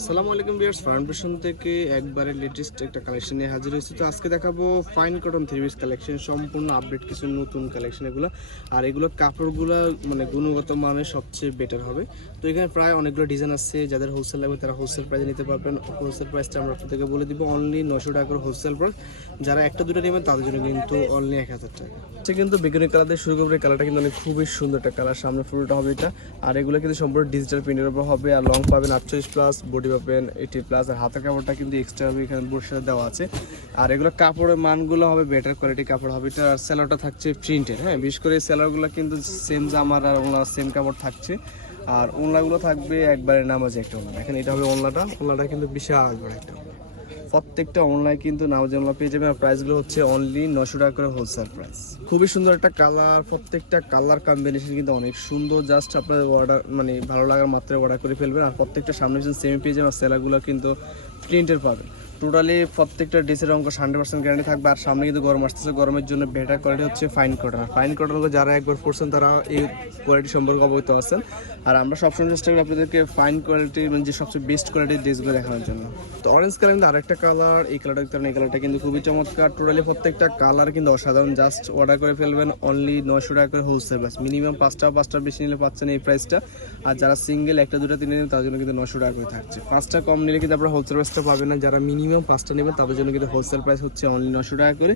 আসসালামু আলাইকুম বিয়ার্স ফাউন্ডেশন থেকে একবারে লেটেস্ট একটা কালেকশন নিয়ে হাজির হয়েছি। তো আজকে দেখাবো fine cotton three piece collection সম্পূর্ণ আপডেট কিছু নতুন কালেকশন এগুলো। আর এগুলো কাপড়গুলো মানে গুণগত মানের সবচেয়ে বেটার হবে। তো এখানে প্রায় অনেকগুলো ডিজাইন আছে, যাদের হোলসেল লাগবে তারা হোলসেল প্রাইসে নিতে পারবেন। হোলসেল প্রাইসটা আমরা আপনাদেরকে বলে দিব অনলি নশো টাকা করে হোলসেল প্রাইস যারা একটা, দুটো নেবেন, তাদের জন্য কিন্তু অনলি এক হাজার টাকা। আচ্ছা কিন্তু বেগুনি কালার দিয়ে শুরু করবে কালারটা কিন্তু অনেক খুবই সুন্দর একটা কালার সামনে ফুলটা হবে এটা। আর এগুলো কিন্তু সম্পূর্ণ ডিজিটাল প্রিন্টের উপর হবে, আর লং পাবেন আটচল্লিশ প্লাস বডি পাবেন এইটি প্লাস আর হাতের কাপড়টা কিন্তু এক্সট্রা হবে, এখানে বর্ষা দেওয়া আছে। আর এগুলো কাপড়ের মানগুলো হবে বেটার কোয়ালিটি কাপড় হবে, এটা আর স্যালোটা থাকছে প্রিন্টের হ্যাঁ? বিশেষ করে স্যালোগুলো কিন্তু সেম জামার আর ওনার সেম কাপড় থাকছে। আর ওনলাগুলো থাকবে একবারে নামাজে একটা ওনলা এখানে এটা হবে ওনলাটা ওনলাটা কিন্তু বিশাল বড় একটা। প্রত্যেকটা অনলাইন কিন্তু নামাজ ওনলা পেয়ে যাবেন প্রাইসগুলো হচ্ছে অনলি নশো টাকা করে হোলসেল প্রাইস খুবই সুন্দর একটা কালার প্রত্যেকটা কালার কম্বিনেশন কিন্তু অনেক সুন্দর। জাস্ট আপনার অর্ডার মানে ভালো লাগার মাত্রায় অর্ডার করে ফেলবেন। আর প্রত্যেকটা সামনে সেমি পেয়ে যাবেন আর সেলাগুলো কিন্তু প্রিন্টের পাবেন। টোটালি প্রত্যেকটা ড্রেসের অঙ্ক হান্ড্রেড পার্সেন্ট গ্যারান্টি থাকবে, আর সামনে কিন্তু গরম আসতেছে, গরমের জন্য বেটার কোয়ালিটি হচ্ছে ফাইন কটন ফাইন কটন যারা একবার পড়ছেন তারা এই কোয়ালিটি সম্পর্কে অবহিত আছেন। আর আমরা সবসময় চেষ্টা করি আপনাদেরকে ফাইন কোয়ালিটি মানে যে সবচেয়ে বেস্ট কোয়ালিটির ড্রেসগুলো দেখানোর জন্য। তো অরেঞ্জ কালার কিন্তু আরেকটা কালার এই কালারটা পারেন, এই কালারটা কিন্তু খুবই চমৎকার। টোটালি প্রত্যেকটা কালার কিন্তু অসাধারণ জাস্ট অর্ডার করে ফেলবেন অনলি নশো টাকা করে হোলসেল প্রাইস মিনিমাম পাঁচটা পাঁচটা বেশি নিলে পাচ্ছেন এই প্রাইসটা আর যারা সিঙ্গেল একটা, দুটো তিনে নেবেন তার জন্য কিন্তু নশো টাকা করে থাকছে। পাঁচটা কম নিলে কিন্তু আপনারা হোলসেল প্রাইসটা পাবেন না। যারা মিনিমাম পাঁচটা নেবেন, তাদের জন্য কিন্তু হোলসেল প্রাইস হচ্ছে অনলি নশো টাকা করে।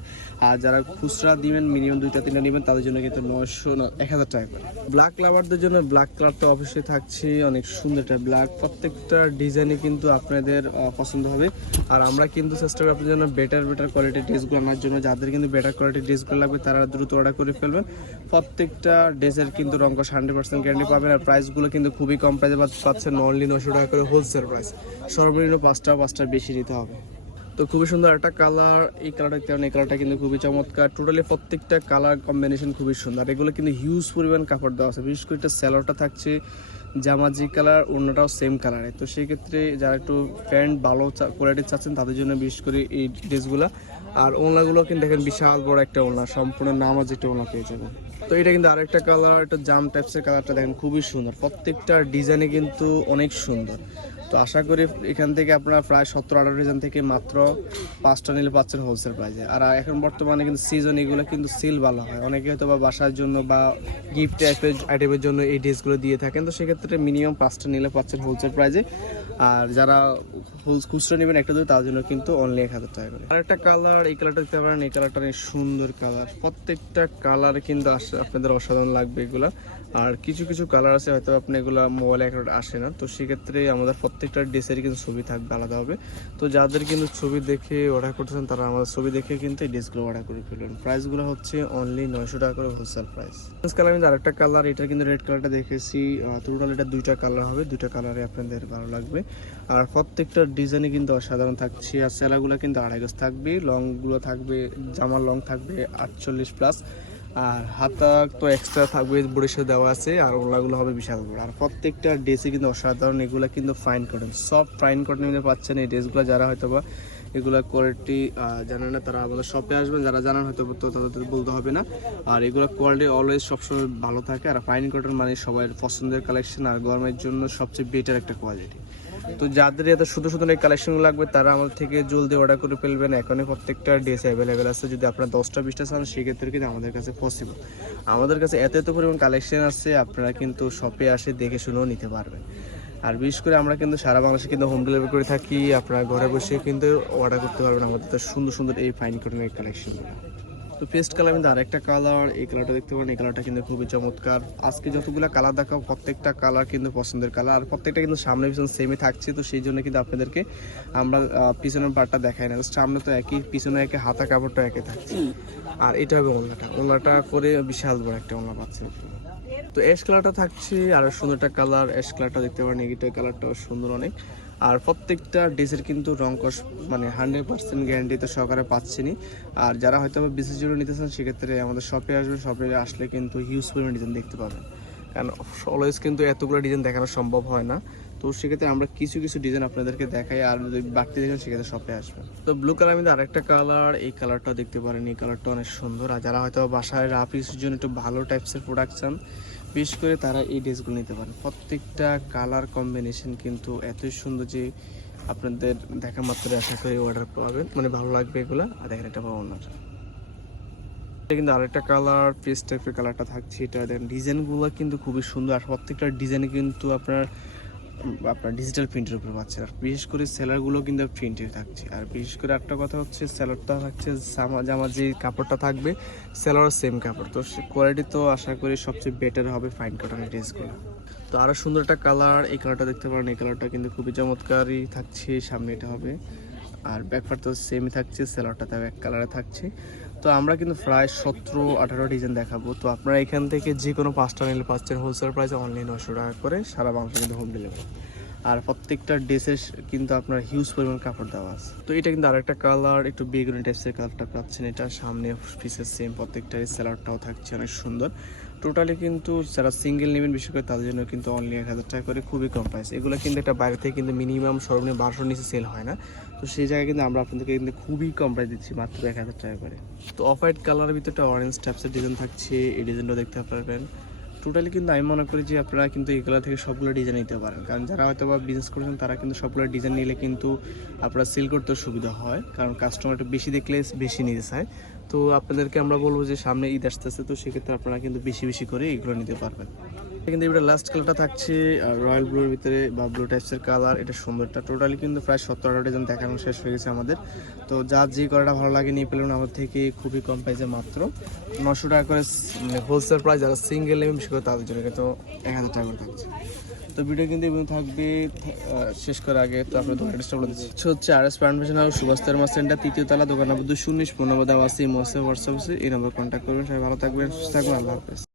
আর যারা খুচরা দিবেন মিনিমাম দুইটা, তিনটা নেবেন, তাদের জন্য কিন্তু নশো এক হাজার টাকা করে। ব্ল্যাক লাভারদের জন্য ব্ল্যাক কালারটা অবশ্যই থাকছে, অনেক সুন্দর একটা ব্ল্যাক প্রত্যেকটা ডিজাইনে কিন্তু আপনাদের পছন্দ হবে। আর আমরা কিন্তু চেষ্টা করি আপনাদের জন্য বেটার বেটার কোয়ালিটির ড্রেসগুলো আনার জন্য। যাদের কিন্তু বেটার কোয়ালিটির ড্রেসগুলো লাগবে, তারা দ্রুত অর্ডার করে ফেলবেন। প্রত্যেকটা ড্রেসের কিন্তু রঙ রঙ্কশ হান্ড্রেড পার্সেন্ট গ্যারান্টি পাবেন। আর প্রাইসগুলো কিন্তু খুবই কম প্রাইসে পাচ্ছেন অনলি নশো টাকা করে হোলসেল প্রাইস সর্বনিম্ন পাঁচটা পাঁচটা বেশি নিতে হবে। তো খুবই সুন্দর একটা কালার এই কালারটা দেখতে এই কালারটা কিন্তু খুবই চমৎকার। টোটালি প্রত্যেকটা কালার কম্বিনেশন খুবই সুন্দর। এগুলো কিন্তু হিউজ পরিমাণ কাপড় দেওয়া আছে। বিশেষ করে এটা স্যালোটা থাকছে জামাজি কালার অন্যটাও সেম কালারে তো সেই ক্ষেত্রে যারা একটু প্যান্ট ভালো কোয়ালিটির চাচ্ছেন, তাদের জন্য বিশেষ করে এই ড্রেসগুলো আর ওনাগুলো কিন্তু দেখেন বিশাল বড় একটা ওনা সম্পূর্ণ নামাজ একটা ওনা পেয়ে যাবেন। তো এটা কিন্তু আরেকটা কালার একটা জাম টাইপসের কালারটা দেখেন, খুবই সুন্দর। প্রত্যেকটা ডিজাইনে কিন্তু অনেক সুন্দর। তো আশা করি এখান থেকে আপনারা প্রায় সত্তর আঠারো ডিজাইন থেকে মাত্র পাঁচটা নিলে পাচ্ছেন হোলসেল প্রাইসে আর এখন বর্তমানে কিন্তু সিজন এগুলো কিন্তু সেল ভালো হয়। অনেকে হয়তো বা বাসার জন্য বা গিফট টাইপের আইটেমের জন্য এই ড্রেসগুলো দিয়ে থাকেন। তো সেক্ষেত্রে মিনিমাম পাঁচটা নিলে পাচ্ছেন হোলসেল প্রাইসে আর যারা হোল খুচরো নেবেন একটা দুটো, তার জন্য কিন্তু অনলি এক হাজার টাকা করে। আর একটা কালার এই কালারটা দেখতে পারেন, এই কালারটা অনেক সুন্দর কালার প্রত্যেকটা কালার কিন্তু আপনাদের অসাধারণ লাগবে এগুলা। আর কিছু কিছু কালার আছে হয়তো আপনি এগুলা মোবাইলে একটা আসে না, তো সেক্ষেত্রে আমাদের প্রত্যেকটা ড্রেসেরই কিন্তু ছবি থাকবে আলাদা হবে। তো যাদের কিন্তু ছবি দেখে অর্ডার করতেছেন, তারা আমাদের ছবি দেখে কিন্তু এই ড্রেসগুলো অর্ডার করে ফেলবেন। প্রাইসগুলো হচ্ছে অনলি নয়শো টাকা করে হোলসেল প্রাইস কালার কিন্তু আরেকটা কালার এটা কিন্তু রেড কালারটা দেখেছি। টোটাল এটা দুইটা কালার হবে, দুইটা কালারে আপনাদের ভালো লাগবে। আর প্রত্যেকটা ডিজাইনে কিন্তু অসাধারণ থাকছে। আর সেলাগুলো কিন্তু আড়াই থাকবে লংগুলো থাকবে, জামার লং থাকবে আটচল্লিশ প্লাস আর হাতা তো এক্সট্রা থাকবে বড়িশা দেওয়া আছে, আর ওগুলো হবে বিশাল বড়। আর প্রত্যেকটা ড্রেসে কিন্তু অসাধারণ, এগুলো কিন্তু ফাইন কটন সব ফাইন কটন কিন্তু পাচ্ছেন এই ড্রেসগুলো যারা হয়তো বা এগুলা কোয়ালিটি জানে না, তারা আমাদের শপে আসবেন, যারা জানেন হয়তো তো তাদের বলতে হবে না। আর এগুলো কোয়ালিটি অলওয়েজ সবসময় ভালো থাকে, আর ফাইন কটন মানে সবাই পছন্দের কালেকশন আর গরমের জন্য সবচেয়ে বেটার একটা কোয়ালিটি তো যাদের এত শুধু শুধু এই কালেকশন লাগবে, তারা আমাদের থেকে জলদি অর্ডার করে ফেলবেন। এখনই প্রত্যেকটা ড্রেস অ্যাভেলেবেল আছে। যদি আপনারা দশটা, বিশটা চান, সেক্ষেত্রে কিন্তু আমাদের কাছে পসিবল আমাদের কাছে এত এত পরিমাণ কালেকশন আছে, আপনারা কিন্তু শপে আসে দেখে শুনেও নিতে পারবেন। আর বিশেষ করে আমরা কিন্তু সারা বাংলাদেশে কিন্তু হোম ডেলিভারি করে থাকি। আপনারা ঘরে বসে কিন্তু অর্ডার করতে পারবেন আমাদের সুন্দর সুন্দর এই ফাইন কটনের কালেকশনগুলো তো পেস্ট কালার কিন্তু আরেকটা কালার এই কালারটা দেখতে পারেন, এই কালারটা কিন্তু খুবই চমৎকার। আজকে যতগুলো কালার দেখাও প্রত্যেকটা কালার কিন্তু পছন্দের কালার আর প্রত্যেকটা কিন্তু সামনে পিছনে সেমই থাকছে, তো সেই জন্য কিন্তু আপনাদেরকে আমরা পিছনের পার্টটা দেখাই না। সামনে তো একই, পিছনে একে, হাতা কাপড়টা একে থাকছে। আর এটা হবে ওনাটা ওনাটা করে বিশাল বড় একটা ওনা পাচ্ছে। তো অ্যাশ কালারটা থাকছে, আর সুন্দর একটা কালার অ্যাশ কালারটা দেখতে পারেন, এই কালারটাও সুন্দর অনেক। আর প্রত্যেকটা ড্রেসের কিন্তু রংকশ মানে হান্ড্রেড পার্সেন্ট গ্যারান্টি তো সহকারে পাচ্ছেনই। আর যারা হয়তো বিশেষ জন্য নিতেছেন, সেক্ষেত্রে আমাদের শপে আসবে শপে আসলে কিন্তু হিউজ পরিমাণ ডিজাইন দেখতে পাবেন। কারণ অলওয়েজ কিন্তু এতগুলো ডিজাইন দেখানো সম্ভব হয় না। তো সেক্ষেত্রে আমরা কিছু কিছু ডিজাইন আপনাদেরকে দেখাই, আর যদি বাড়তি দেখেন সেক্ষেত্রে শপে আসবেন। তো ব্লু কালার মধ্যে আরেকটা কালার এই কালারটা দেখতে পারেন, এই কালারটা অনেক সুন্দর। আর যারা হয়তো বাসায় রাফিসের জন্য একটু ভালো টাইপসের প্রোডাকশন বিশেষ করে তারা এই ড্রেসগুলো নিতে পারেন প্রত্যেকটা কালার কম্বিনেশন কিন্তু এত সুন্দর যে আপনাদের দেখা মাত্র আশা করি অর্ডার পাবেন। মানে ভালো লাগবে এগুলো। আর দেখেন এটা পাবো না এটা কিন্তু আরেকটা কালার পেস্ট টাইপের কালারটা থাকছে। এটা দেখেন ডিজাইনগুলো কিন্তু খুবই সুন্দর। আর প্রত্যেকটা ডিজাইনে কিন্তু আপনার আপনার ডিজিটাল প্রিন্টের উপরে পাচ্ছেন আর বিশেষ করে সেলারগুলো কিন্তু প্রিন্টের থাকছে। আর বিশেষ করে একটা কথা হচ্ছে সেলারটা থাকছে জামা জামার যে কাপড়টা থাকবে সেলার সেম কাপড়। তো সে কোয়ালিটি তো আশা করি সবচেয়ে বেটার হবে ফাইন কটনের ড্রেসগুলো তো আরও সুন্দর একটা কালার এই কালারটা দেখতে পারেন, এই কালারটা কিন্তু খুবই চমৎকারই থাকছে, সামনে এটা হবে। আর ব্যাকপার তো সেমই থাকছে সেলারটা তাও এক কালারে থাকছে। তো আমরা কিন্তু প্রায় সতেরো, আঠারো ডিজাইন দেখাবো। তো আপনারা এখান থেকে যে কোনো পাঁচটা নিলে পাচ্ছেন হোলসেল প্রাইসে অনলাইন নশো টাকা করে সারা বাংলা কিন্তু হোম ডেলিভারি আর প্রত্যেকটা ড্রেসের কিন্তু আপনার হিউজ পরিমাণ কাপড় দেওয়া আছে। তো এটা কিন্তু আরেকটা কালার একটু বেগুনি টাইপসের কালারটা পাচ্ছেন। এটা সামনে পিসের সেম প্রত্যেকটা সেলারটাও থাকছে, অনেক সুন্দর। টোটালি কিন্তু যারা সিঙ্গেল নেবেন বিশেষ করে তাদের জন্য কিন্তু অনলি এক হাজার টাকা করে খুবই কম প্রাইস এগুলো কিন্তু একটা বাইরে থেকে কিন্তু মিনিমাম সর্বনিম্ন বারোশোর নিচে সেল হয় না। তো সেই জায়গায় কিন্তু আমরা আপনাদেরকে কিন্তু খুবই কম প্রাইস দিচ্ছি, মাত্র এক হাজার টাকা করে। তো অফ হোয়াইট কালারের ভিতরে একটা অরেঞ্জ টাইপসের ডিজাইন থাকছে, এই ডিজাইনটা দেখতে পারবেন। টোটালি কিন্তু আমি মনে করি যে আপনারা কিন্তু এগুলো থেকে সবগুলো ডিজাইন নিতে পারেন। কারণ যারা হয়তো বা বিজনেস করছেন, তারা কিন্তু সবগুলো ডিজাইন নিলে কিন্তু আপনারা সেল করতে সুবিধা হয়। কারণ কাস্টমার একটু বেশি দেখলে বেশি নিতে চায়। তো আপনাদেরকে আমরা বলব যে সামনে ঈদ আসতেছে, তো সেক্ষেত্রে আপনারা কিন্তু বেশি বেশি করে এগুলো নিতে পারবেন। কিন্তু এবার লাস্ট কালারটা থাকছে রয়্যাল ব্লুর ভিতরে বা ব্লু টাইপসের কালার এটা সুন্দরটা। টোটালি কিন্তু প্রায় সত্তর আঠারো ডিজাইন দেখানো শেষ হয়ে গেছে আমাদের। তো যার যে কালারটা ভালো লাগে নিয়ে পেলেন আমাদের থেকে, খুবই কম প্রাইসে মাত্র। নশো টাকা করে হোলসেল প্রাইস যারা সিঙ্গেল নেবেন বিশেষ করে তাদের জন্য কিন্তু এক হাজার টাকা করে থাকছে। তো ভিডিও কিন্তু এবং থাকবে শেষ করার আগে তো আপনার দোকান অ্যাড্রেসটা বলে দিচ্ছি। হচ্ছে আর এস হাউস সুভাষ মাস সেন্টার তৃতীয় তলা, দোকান নম্বর দুশো উনিশ পনেরো দেওয়া আছে মোসে হোয়াটসঅ্যাপ এই নম্বর কন্ট্যাক্ট করবেন। সবাই ভালো থাকবেন, সুস্থ থাকবেন, আল্লাহ হাফেজ।